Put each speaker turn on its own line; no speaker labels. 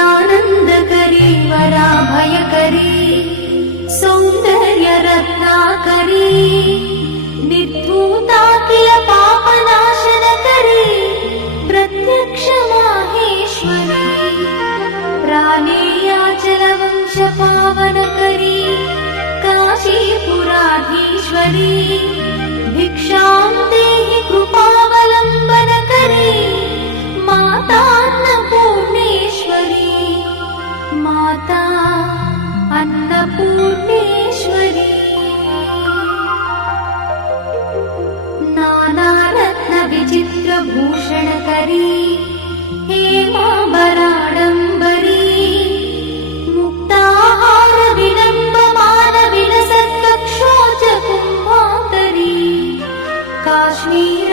नित्यानन्दकरी वराभयकरी सौन्दर्यरत्नाकरी निर्धूता किल पापनाशनकरी प्रत्यक्ष माहेश्वरी प्राणेयाचलवंशपावनकरी काशीपुराधीश्वरी माता अन्नपूर्णेश्वरी। नानारत्नविचित्रभूषणकरी हे माबराडम्बरी मुक्ताहार विलम्बमानविलसत्पक्षोचातरी काश्मीर